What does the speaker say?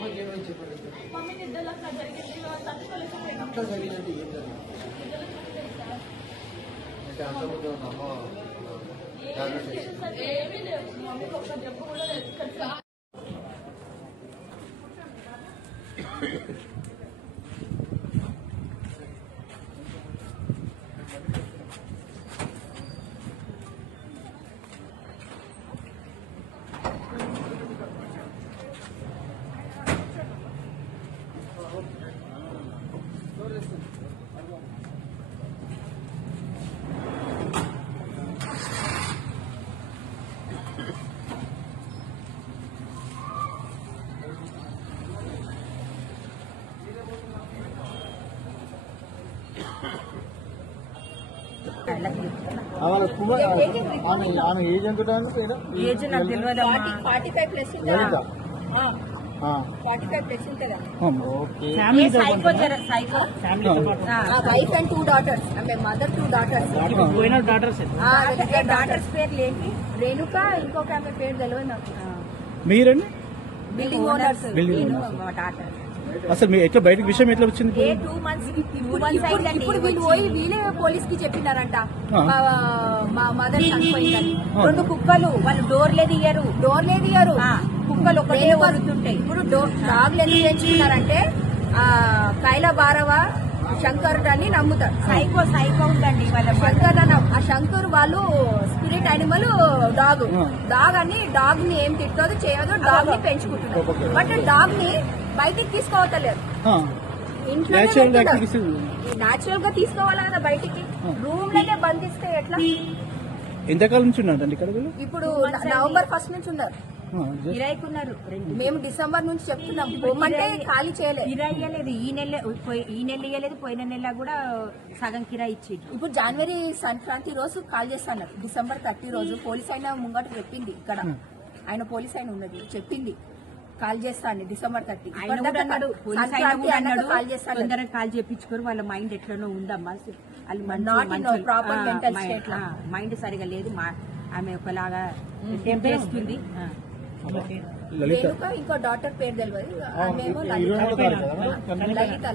Mummy నిద్రలో జరిగింది తట్టుకోలేకపోయినా ఏమీ లేదు మమ్మీకి ఒక్క జబ్బు కూడా లేదు. ఏజ్ ఎంత ఏజ్ నాకు తెలియదు. 45 ప్లస్ ఉంటుందా? 45 ప్లస్ ఉంటుందా? Wife and 2 daughters. అంటే మదర్ 2 daughters. డాటర్స్ పేర్లు ఏంటి? రేణుక, ఇంకొక ఆమె పేరు తెలియదు నాకు. మీరండి బిల్డింగ్ ఓనర్స్. డాటర్ అసలు మీ ఎట్లా బయటకు విషయం ఎట్లా వచ్చింది? 2 months ఇప్పుడు వీళ్ళు పోయి వీళ్ళే పోలీస్ కి చెప్పినారంట మా మదర్ చనిపోయిందని. 2 కుక్కలు వాళ్ళు డోర్లే తీయరు కుక్కలు ఒకటే వరుతుంటాయి. ఇప్పుడు డాగ్లు ఎందుకు పెంచుకున్నారంటే కైలా భారవ శంకర్ అని నమ్ముతారు. సైకో ఉందండి వాళ్ళ శంకర్ అని. ఆ శంకర్ వాళ్ళు స్పిరిట్ యానిమల్ డాగ్ అని డాగ్ ని ఏం తిట్టదు చేయదు, డాగ్ ని పెంచుకుంటున్నారు. బట్ డాగ్ ని బయటికి తీసుకోవట్లేదు. ఇంట్లో నాచురల్ గా తీసుకోవాలి కదా బయటికి. రూమ్ లోనే బంధిస్తే ఎట్లా? ఎంతకాలం నుంచి ఉన్నారండి ఇక్కడ? ఇప్పుడు November 1st నుంచి ఉన్నారు. కిరాయికున్నారు. మేము డిసెంబర్ నుంచి చెప్తున్నాం పొమ్మంటే ఖాళీ చేయలేదు. కిరాయి ఇవ్వలేదు. ఈ నెల ఇవ్వలేదు, పోయిన నెల కూడా సగం కిరాయి ఇచ్చింది. ఇప్పుడు జనవరి సంక్రాంతి రోజు కాల్ చేస్తాను. December 30 రోజు పోలీస్ అయినా ముంగట చెప్పింది. ఇక్కడ ఆయన పోలీస్ అయిన ఉన్నది చెప్పింది కాల్ చేస్తాను December 30. తొందరగా కాల్ చేయించుకోరు. వాళ్ళ మైండ్ ఎట్లనో ఉందమ్మా. మైండ్ సరిగా లేదు. ఆమె ఒకలాగా చేస్తుంది. ఇంకో డాటర్ పేరు తెలియదు. ఆమెమో లలిత.